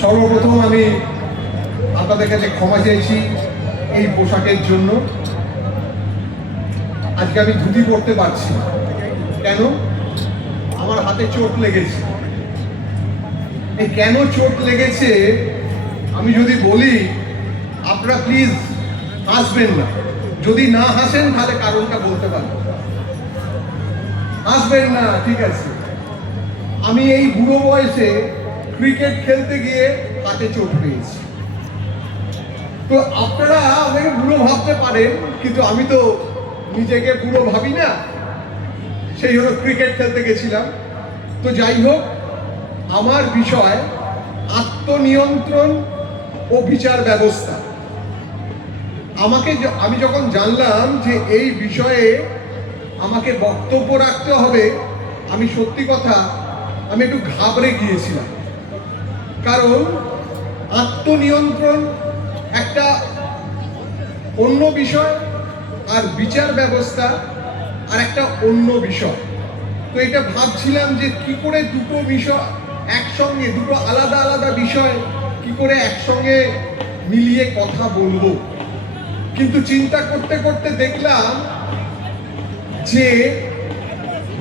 সর্বপ্রথম আমি আপনাদের কাছে ক্ষমা চাইছি এই পোশাকের জন্য। আজকে আমি ধুতি পরতে পারছি না। কেন? আমার হাতে চোট লেগেছে। এই কেন চোট লেগেছে আমি যদি বলি, আপনারা প্লিজ হাসবেন না। যদি না হাসেন তাহলে কারণটা বলতে পারবেন। হাসবেন না, ঠিক আছে। আমি এই বুড়ো বয়সে ক্রিকেট খেলতে গিয়ে হাতে চোট পেয়েছি। তো আপনারা আমাকে বুড়ো ভাবতে পারেন, কিন্তু আমি তো নিজেকে বুড়ো ভাবি না। সেই হলো ক্রিকেট খেলতে গেছিলাম। তো যাই হোক, আমার বিষয় আত্মনিয়ন্ত্রণ ও বিচার ব্যবস্থা। আমি যখন জানলাম যে এই বিষয়ে আমাকে বক্তব্য রাখতে হবে, আমি সত্যি কথা আমি একটু ঘাবড়ে গিয়েছিলাম। কারণ আত্মনিয়ন্ত্রণ একটা অন্য বিষয়, আর বিচার ব্যবস্থা আর একটা অন্য বিষয়। তো এটা ভাবছিলাম যে কি করে দুটো বিষয় একসঙ্গে, দুটো আলাদা আলাদা বিষয় কি করে একসঙ্গে মিলিয়ে কথা বলবো। কিন্তু চিন্তা করতে করতে দেখলাম যে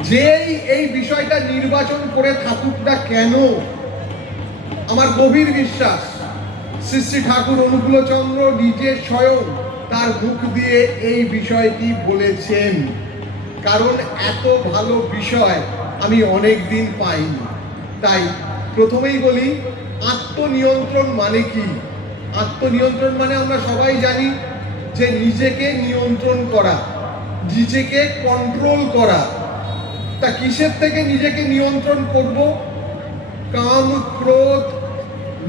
যেই এই বিষয়টা নির্বাচন করে থাকুক না কেন, আমার গভীর বিশ্বাস শ্রী শ্রী ঠাকুর অনুকূলচন্দ্র নিজে স্বয়ং তার মুখ দিয়ে এই বিষয়টি বলেছেন। কারণ এত ভালো বিষয় আমি অনেক দিন পাইনি। তাই প্রথমেই বলি, আত্মনিয়ন্ত্রণ মানে কি? আত্মনিয়ন্ত্রণ মানে আমরা সবাই জানি যে নিজেকে নিয়ন্ত্রণ করা, নিজেকে কন্ট্রোল করা। তা কিসের থেকে নিজেকে নিয়ন্ত্রণ করব? কাম, ক্রোধ,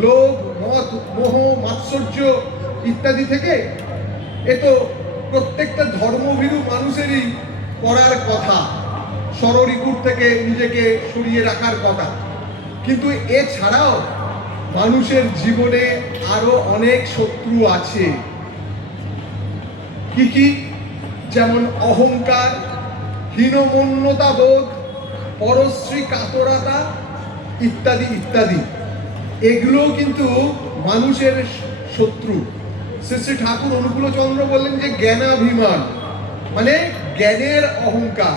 লোভ, মদ, মোহ, মাৎসর্য ইত্যাদি থেকে? এ তো প্রত্যেকটা ধর্মভীরু মানুষেরই করার কথা, ষড়ঋপুর থেকে নিজেকে সরিয়ে রাখার কথা। কিন্তু এছাড়াও মানুষের জীবনে আরো অনেক শত্রু আছে। কি কি? যেমন অহংকার, হীনমন্যতা বোধ, পরশ্রী কাতরতা ইত্যাদি ইত্যাদি। এগুলোও কিন্তু মানুষের শত্রু। শ্রী শ্রী ঠাকুর অনুকূলচন্দ্র বললেন যে জ্ঞানাভিমান মানে জ্ঞানের অহংকার,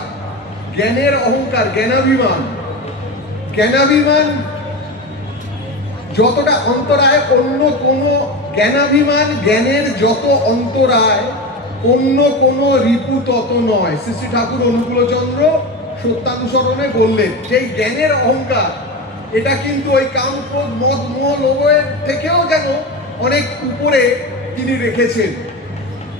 জ্ঞানের অহংকার, জ্ঞানাভিমান। জ্ঞানাভিমান যতটা অন্তরায় অন্য কোনো জ্ঞানাভিমান, জ্ঞানের যত অন্তরায় অন্য কোনো রিপু তত নয়। শ্রী শ্রী ঠাকুর অনুকূলচন্দ্র সত্যানুসরণে বললেন যে জ্ঞানের অহংকার, এটা কিন্তু ওই কাম, ক্রোধ, মদ, মোহ, লোভের থেকেও যেন অনেক উপরে তিনি রেখেছেন।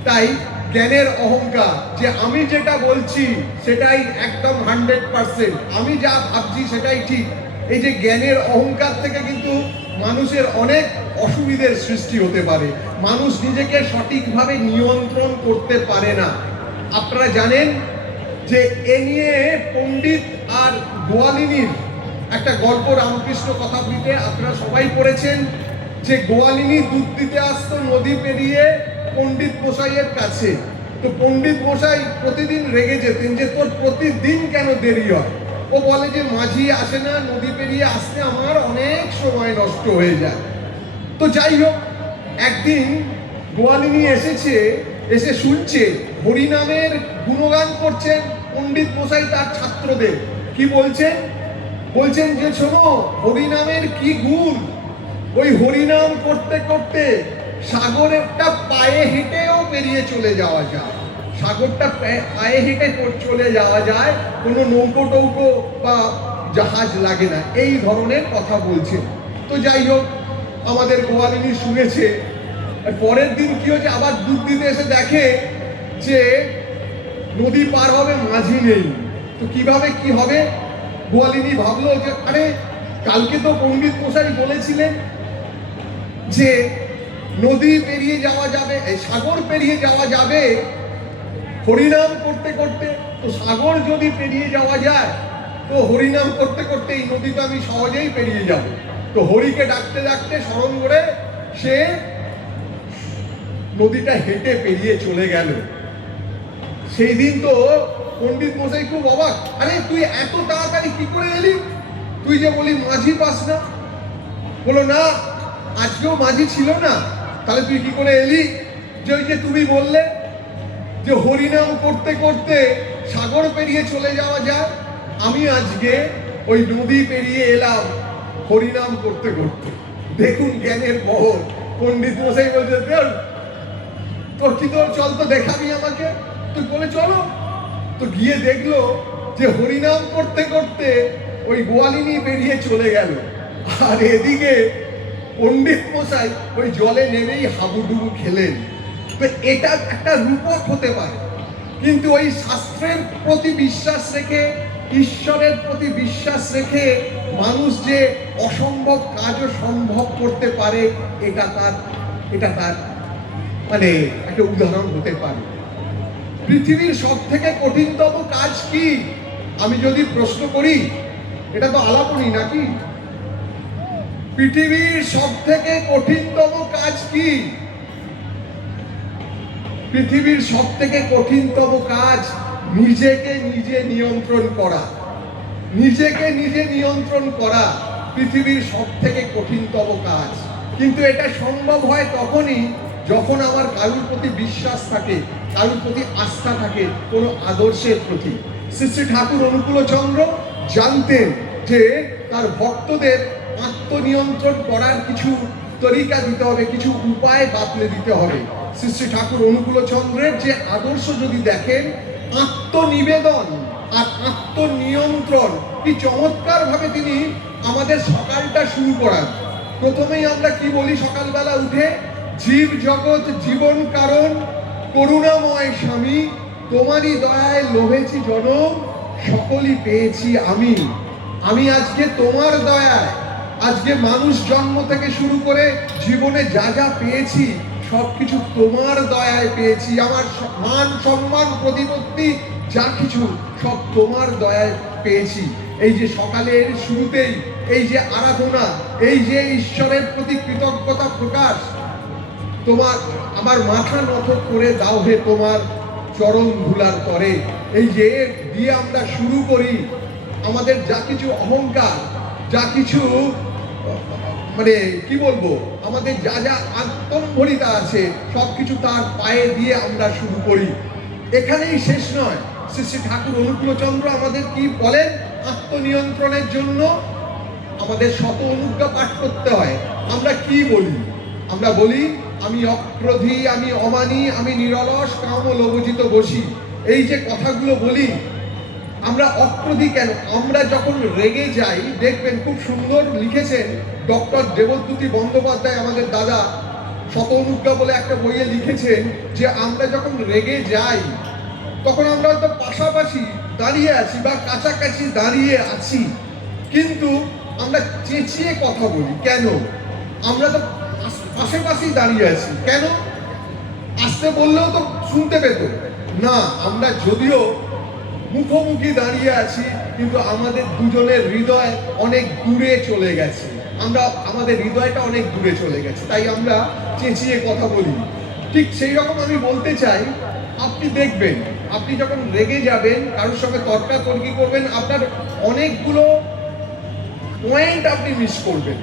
তাই জ্ঞানের অহংকার, যে আমি যেটা বলছি সেটাই একদম 100%, আমি যা ভাবছি সেটাই ঠিক, এই যে জ্ঞানের অহংকার থেকে কিন্তু মানুষের অনেক অসুবিধার সৃষ্টি হতে পারে। মানুষ নিজেকে সঠিকভাবে নিয়ন্ত্রণ করতে পারে না। আপনারা জানেন যে এ নিয়ে পণ্ডিত আর গোয়ালিনীর একটা গল্প রামকৃষ্ণ কথামৃতে আপনারা সবাই পড়েছেন, যে গোয়ালিনী দুধ দিতে আসতো নদী পেরিয়ে পণ্ডিত মশাইয়ের কাছে। তো পণ্ডিত মশাই প্রতিদিন রেগে যেতেন যে তোর প্রতিদিন কেন দেরি হয়। ও বলে যে মাঝি আসে না, নদী পেরিয়ে আসতে আমার অনেক সময় নষ্ট হয়ে যায়। তো যাই হোক, একদিন গোয়ালিনী এসে শুনছে হরিনামের গুণগান করছেন পণ্ডিত মশাই তার ছাত্রদের। কি বলছেন? বলছেন যে শোনো, হরিনামের কি গুণ। ওই হরিনাম করতে করতে সাগরেরটা পায়ে হেঁটেও পেরিয়ে চলে যাওয়া যায়। সাগরটা পায়ে হেঁটে চলে যাওয়া যায়, কোনো নৌকো টৌকো বা জাহাজ লাগে না। এই ধরনের কথা বলছে। তো যাই হোক, আমাদের গোয়ালিনী শুনেছে। পরের দিন কি হচ্ছে, আবার দুধ দিতে এসে দেখে যে নদী পার হবে, মাঝি নেই। তো কিভাবে কি হবে? গোয়ালিনী ভাবলো যে আরে কালকে তো পণ্ডিত মশাই বলেছিলেন যে নদী পেরিয়ে যাওয়া যাবে, সাগর পেরিয়ে যাওয়া যাবে হরিনাম করতে করতে। তো সাগর যদি পেরিয়ে যাওয়া যায়, তো হরিনাম করতে করতে এই নদী তো আমি সহজেই পেরিয়ে যাব। তো হরিকে ডাকতে ডাকতে স্মরণ করে সে নদীটা হেঁটে পেরিয়ে চলে গেল। সেই দিন তো পণ্ডিত মশাই খুব অবাক, আরে তুই এত তাড়াতাড়ি কি করে এলি? তুই যে বলি মাঝি পাস না। বলো না, আজকেও মাঝি ছিল না, তাহলে তুই কি করে এলি? যে ওই যে তুমি বললে যে হরিনাম করতে করতে সাগর পেরিয়ে চলে যাওয়া যায়, আমি আজকে ওই নদী পেরিয়ে এলাম হরিনাম করতে করতে। দেখুন জ্ঞানের বহর। পণ্ডিত মশাই বলছে, তোর কি তোর চল তো দেখাবি আমাকে। তুই বলে চলো, তো গিয়ে দেখলো যে হরিনাম করতে করতে ওই গোয়ালিনী পেরিয়ে চলে গেল, আর এদিকে পণ্ডিত মশাই ওই জলে নেমেই হাবুডুবু খেলেন। তো এটা একটা রূপক হতে পারে, কিন্তু ওই শাস্ত্রের প্রতি বিশ্বাস রেখে, ঈশ্বরের প্রতি বিশ্বাস রেখে মানুষ যে অসম্ভব কাজও সম্ভব করতে পারে, এটা তার মানে একটা উদাহরণ হতে পারে। পৃথিবীর সব থেকে কঠিনতম কাজ কি? আমি যদি প্রশ্ন করি, এটা তো আলাপনি নাকি? পৃথিবীর সব থেকে কঠিনতম কাজ কি? পৃথিবীর সব থেকে কঠিনতম কাজ নিজেকে নিজে নিয়ন্ত্রণ করা। নিজেকে নিজে নিয়ন্ত্রণ করা পৃথিবীর সব থেকে কঠিনতম কাজ। কিন্তু এটা সম্ভব হয় তখনই যখন আমার কারুর প্রতি বিশ্বাস থাকে, কারুর প্রতি আস্থা থাকে, কোনো আদর্শের প্রতি। শ্রী শ্রী ঠাকুর অনুকূলচন্দ্র জানতেন যে তার ভক্তদের আত্মনিয়ন্ত্রণ করার কিছু তরিকা দিতে হবে, কিছু উপায় বাতলে দিতে হবে। শ্রী শ্রী ঠাকুর অনুকূলচন্দ্রের যে আদর্শ যদি দেখেন, আত্মনিবেদন আর আত্মনিয়ন্ত্রণ কি চমৎকার ভাবে তিনি আমাদের সকালটা শুরু করান। প্রথমেই আমরা কি বলি সকালবেলা উঠে? জীব জগৎ জীবন কারণ, করুণাময় স্বামী, তোমারই দয়ায় লোভেছি জনম, সকলই পেয়েছি আমি। আমি আজকে তোমার দয়ায়, আজকে মানুষ জন্ম থেকে শুরু করে জীবনে যা যা পেয়েছি সবকিছু তোমার দয়ায় পেয়েছি। আমার মান সম্মান প্রতিপত্তি যা কিছু সব তোমার দয়ায় পেয়েছি। এই যে সকালের শুরুতেই এই যে আরাধনা, এই যে ঈশ্বরের প্রতি কৃতজ্ঞতা প্রকাশ, তোমার আমার মাথা নত করে দাও হে তোমার চরণ ধুলার তরে, এই যে দিয়ে আমরা শুরু করি। আমাদের যা কিছু অহংকার, যা কিছু মানে কি বলবো, আমাদের যা যা আত্মম্ভরিতা আছে সবকিছু তার পায়ে দিয়ে আমরা শুরু করি। এখানেই শেষ নয়। শ্রী শ্রী ঠাকুর অনুকূলচন্দ্র আমাদের কি বলেন? আত্মনিয়ন্ত্রণের জন্য আমাদের শত অনুজ্ঞা পাঠ করতে হয়। আমরা কি বলি? আমরা বলি, আমি অক্রোধী, আমি অমানী, আমি নিরলস, কাম ও লোভজিত বসি। এই যে কথাগুলো বলি, আমরা অক্রোধী কেন? আমরা যখন রেগে যাই, দেখবেন খুব সুন্দর লিখেছেন ডক্টর দেবদ্যুতি বন্দ্যোপাধ্যায়, আমাদের দাদা, শত অনুজ্ঞা বলে একটা বইয়ে লিখেছেন যে আমরা যখন রেগে যাই তখন আমরা হয়তো পাশাপাশি দাঁড়িয়ে আছি বা কাছাকাছি দাঁড়িয়ে আছি, কিন্তু আমরা চেঁচিয়ে কথা বলি কেন? আমরা তো পাশাপাশি দাঁড়িয়ে আছি, কেন? আসতে বললেও তো শুনতে পেত না। আমরা যদিও মুখোমুখি দাঁড়িয়ে আছি, কিন্তু আমাদের দুজনের হৃদয় অনেক দূরে চলে গেছে। আমাদের হৃদয়টা অনেক দূরে চলে গেছে, তাই আমরা চেঁচিয়ে কথা বলি। ঠিক সেই রকম আমি বলতে চাই, আপনি দেখবেন আপনি যখন রেগে যাবেন, কারোর সঙ্গে তর্কাতর্কি করবেন, আপনার অনেকগুলো পয়েন্ট আপনি মিস করবেন।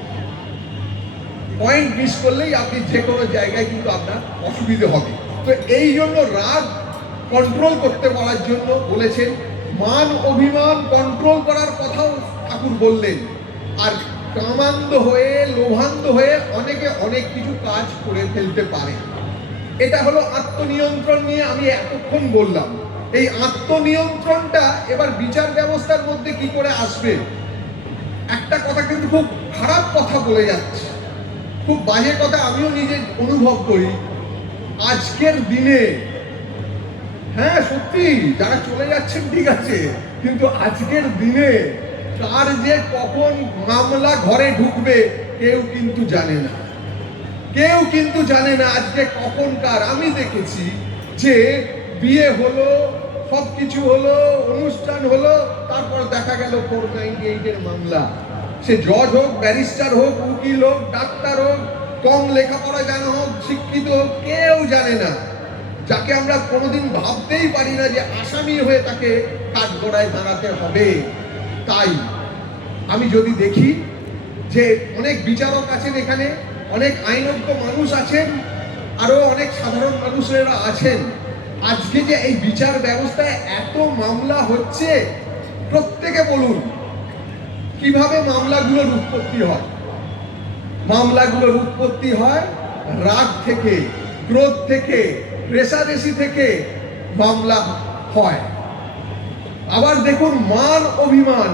পয়েন্ট মিস করলেই আপনি যে কোনো জায়গায় কিন্তু আপনার অসুবিধে হবে। তো এই জন্য রাগ কন্ট্রোল করতে বলার জন্য বলেছেন, মান অভিমান কন্ট্রোল করার কথাও ঠাকুর বললেন। আর কামান্ধ হয়ে, লোভান্ধ হয়ে অনেকে অনেক কিছু কাজ করে ফেলতে পারে। এটা হলো আত্মনিয়ন্ত্রণ নিয়ে আমি এতক্ষণ বললাম। এই আত্মনিয়ন্ত্রণটা এবার বিচার ব্যবস্থার মধ্যে কি করে আসবে? একটা কথা কিন্তু খুব খারাপ কথা বলে যাচ্ছে, খুব বাজে কথা, আমিও নিজে অনুভব করি। আজকের দিনে, হ্যাঁ সত্যি, যারা চলে যাচ্ছেন ঠিক আছে, কিন্তু আজকের দিনে কার যে কখন মামলা ঘরে ঢুকবে কেউ কিন্তু জানে না। কেউ কিন্তু জানে না আজকে কখন কার। আমি দেখেছি যে বিয়ে হলো, সবকিছু হলো, অনুষ্ঠান হলো, তারপর দেখা গেল 498-এর মামলা। সে জজ হোক, ব্যারিস্টার হোক, উকিল হোক, ডাক্তার হোক, কম লেখাপড়া জানা হোক, শিক্ষিত হোক, কেউ জানে না। যাকে আমরা কোনোদিন ভাবতেই পারি না যে আসামি হয়ে তাকে কাঠগড়ায় দাঁড়াতে হবে। তাই আমি যদি দেখি যে অনেক বিচারক আছেন এখানে, অনেক আইনজ্ঞ মানুষ আছেন, আরো অনেক সাধারণ মানুষেরা আছেন। আজকে যে এই বিচার ব্যবস্থায় এত মামলা হচ্ছে, প্রত্যেকে বলুন কিভাবে মামলাগুলোর উৎপত্তি হয়। মামলাগুলোর উৎপত্তি হয় রাগ থেকে, ক্রোধ থেকে, রেষারেষি থেকে মামলা হয়। আবার দেখুন মান অভিমান,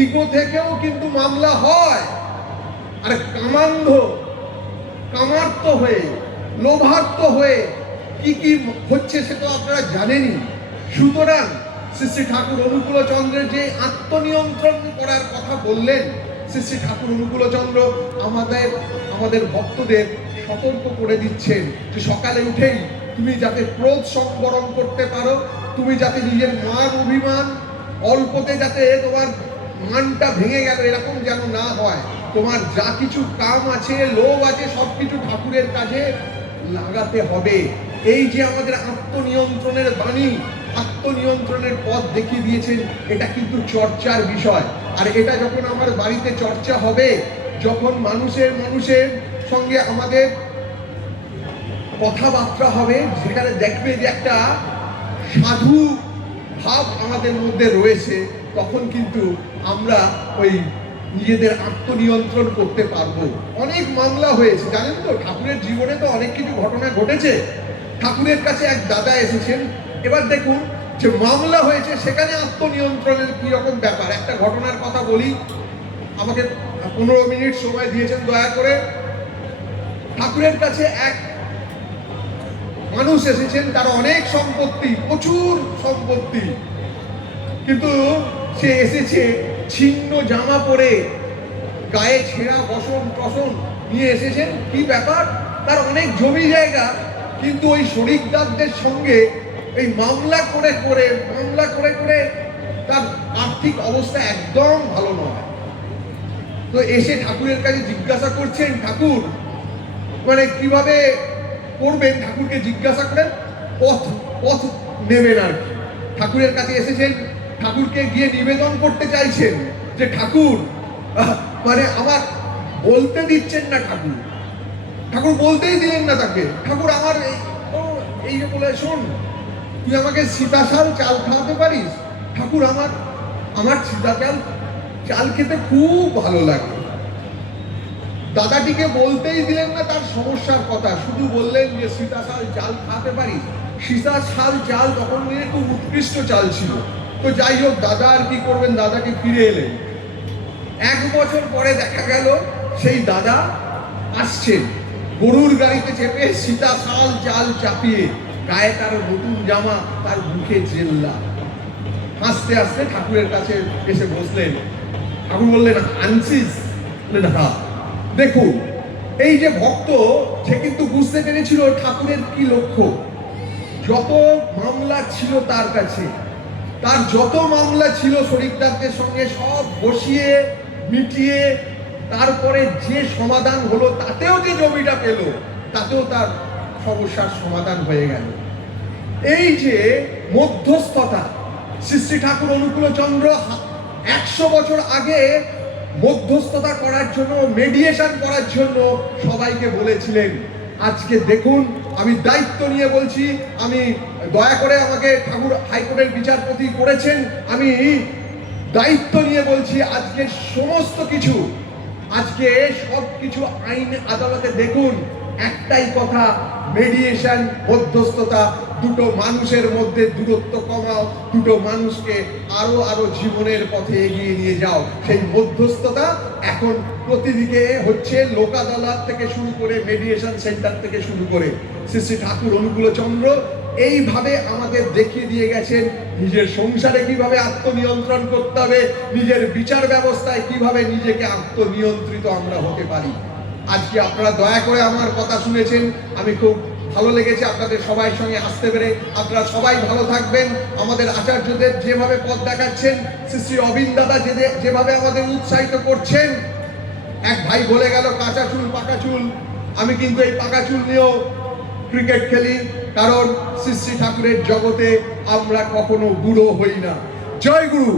ইগো থেকেও কিন্তু মামলা হয়। আর কামার্ত হয়ে, লোভার্ত হয়ে কি কি হচ্ছে সেটা আপনারা জানেনই। সুতরাং শ্রী শ্রী ঠাকুর অনুকূলচন্দ্রের যে আত্মনিয়ন্ত্রণ করার কথা বললেন, শ্রী শ্রী ঠাকুর অনুকূলচন্দ্র আমাদের ভক্তদের সতর্ক করে দিচ্ছেন যে সকালে উঠেই তুমি যাতে ক্রোধ সংবরণ করতে পারো, তুমি যাতে নিজের মান অভিমান, অল্পতে যাতে তোমার মানটা ভেঙে গেল এরকম যেন না হয়। তোমার যা কিছু কাম আছে, লোভ আছে, সবকিছু ঠাকুরের কাজে লাগাতে হবে। এই যে আমাদের আত্মনিয়ন্ত্রণের বাণী, আত্মনিয়ন্ত্রণের পথ দেখিয়ে দিয়েছেন, এটা কিন্তু চর্চার বিষয়। আর এটা যখন আমার বাড়িতে চর্চা হবে, যখন মানুষের সঙ্গে আমাদের কথাবার্তা হবে, যেখানে দেখবে যে একটা সাধু ভাব আমাদের মধ্যে রয়েছে, তখন কিন্তু আমরা ওই নিজেদের আত্মনিয়ন্ত্রণ করতে পারবো। অনেক মামলা হয়েছে জানেন তো, ঠাকুরের জীবনে তো অনেক কিছু ঘটনা ঘটেছে। ঠাকুরের কাছে এক দাদা এসেছেন, এবার দেখুন যে মামলা হয়েছে সেখানে আত্মনিয়ন্ত্রণের কি রকম ব্যাপার। একটা ঘটনার কথা বলি, আমাকে 15 মিনিট সময় দিয়েছেন দয়া করে। ঠাকুরের কাছে এক মানুষ এসেছেন, তার অনেক সম্পত্তি, প্রচুর সম্পত্তি, কিন্তু সে এসেছে ছিন্ন জামা পরে, গায়ে ছেঁড়া বসন টসন নিয়ে এসেছেন। কি ব্যাপার, তার অনেক জমি জায়গা, কিন্তু ওই শরিকদারদের সঙ্গে এই মামলা করে তার আর্থিক অবস্থা একদম ভালো নয়। তো এসে ঠাকুরের কাছে জিজ্ঞাসা করছেন, ঠাকুর মানে কিভাবে করবেন, ঠাকুরকে জিজ্ঞাসা করেন, পথ নেবেন আর কি। ঠাকুরের কাছে এসেছেন, ঠাকুরকে গিয়ে নিবেদন করতে চাইছেন যে ঠাকুর মানে আমার বলতে দিচ্ছেন না, ঠাকুর বলতেই দিলেন না তাকে। ঠাকুর আমার এই যে বলে, শোন তুই আমাকে সীতাশাল চাল খাওয়াতে পারিস? ঠাকুর আমার সীতাশাল চাল খেতে খুব ভালো লাগে। দাদাটিকে বলতেই দিলেন না তার সমস্যার কথা, শুধু বললেন যে সীতাশাল চাল খাওয়াতে পারিস। সীতাশাল চাল তখন খুব উৎকৃষ্ট চাল ছিল। তো যাই হোক, দাদা আর কি করবেন, দাদাকে ফিরে এলেন। 1 বছর পরে দেখা গেল সেই দাদা আসছেন গরুর গাড়িতে চেপে, সীতাশাল চাল চাপিয়ে, গায়ে তার নতুন জামা, তার মুখে জেল্লা, হাসতে হাসতে ঠাকুরের কাছে এসে বসলেন। ঠাকুর বললেন, আনছিস? হ্যাঁ। দেখুন এই যে ভক্ত, সে কিন্তু বুঝতে পেরেছিল ঠাকুরের কি লক্ষ্য। যত মামলা ছিল তার কাছে, তার যত মামলা ছিল শরিকদারদের সঙ্গে, সব বসিয়ে মিটিয়ে তারপরে যে সমাধান হলো, তাতেও যে জমিটা পেল, তাতেও তার সমস্যার সমাধান হয়ে গেল। এই যে মধ্যস্থতা, শ্রী শ্রী ঠাকুর অনুকূলচন্দ্র 100 বছর আগে মধ্যস্থতা করার জন্য, মেডিয়েশন করার জন্য সবাইকে বলেছিলেন। আজকে দেখুন, আমি দায়িত্ব নিয়ে বলছি, আমি দয়া করে আমাকে ঠাকুর হাইকোর্টের বিচারপতি করেছেন, আমি দায়িত্ব নিয়ে বলছি, আজকে সমস্ত কিছু, আজকে সব কিছু আইন আদালতে দেখুন একটাই কথা, মেডিয়েশন, মধ্যস্থতা, দুটো মানুষের মধ্যে দূরত্ব কমাও, দুটো মানুষকে আরো জীবনের পথে এগিয়ে নিয়ে যাও। সেই মধ্যস্থতা এখন প্রতিদিকে হচ্ছে, লোক আদালত থেকে শুরু করে, মেডিয়েশন সেন্টার থেকে শুরু করে। শ্রী শ্রী ঠাকুর অনুকূলচন্দ্র এইভাবে আমাদের দেখিয়ে দিয়ে গেছেন নিজের সংসারে কিভাবে আত্মনিয়ন্ত্রণ করতে হবে, নিজের বিচার ব্যবস্থায় কিভাবে নিজেকে আত্মনিয়ন্ত্রিত আমরা হতে পারি। আজকে আপনারা দয়া করে আমার কথা শুনেছেন, আমি খুব ভালো লেগেছে আপনাদের সবাই সঙ্গে আসতে পেরে। আপনারা সবাই ভালো থাকবেন। আমাদের আচার্যদের যেভাবে পথ দেখাচ্ছেন, শ্রী শ্রী অবিন দাদা যেভাবে আমাদের উৎসাহিত করছেন। এক ভাই বলে গেল কাঁচা চুল পাকা চুল, আমি কিন্তু এই পাকা চুল নিয়েও ক্রিকেট খেলি, কারণ শ্রী শ্রী ঠাকুরের জগতে আমরা কখনো বুড়ো হই না। জয় গুরু।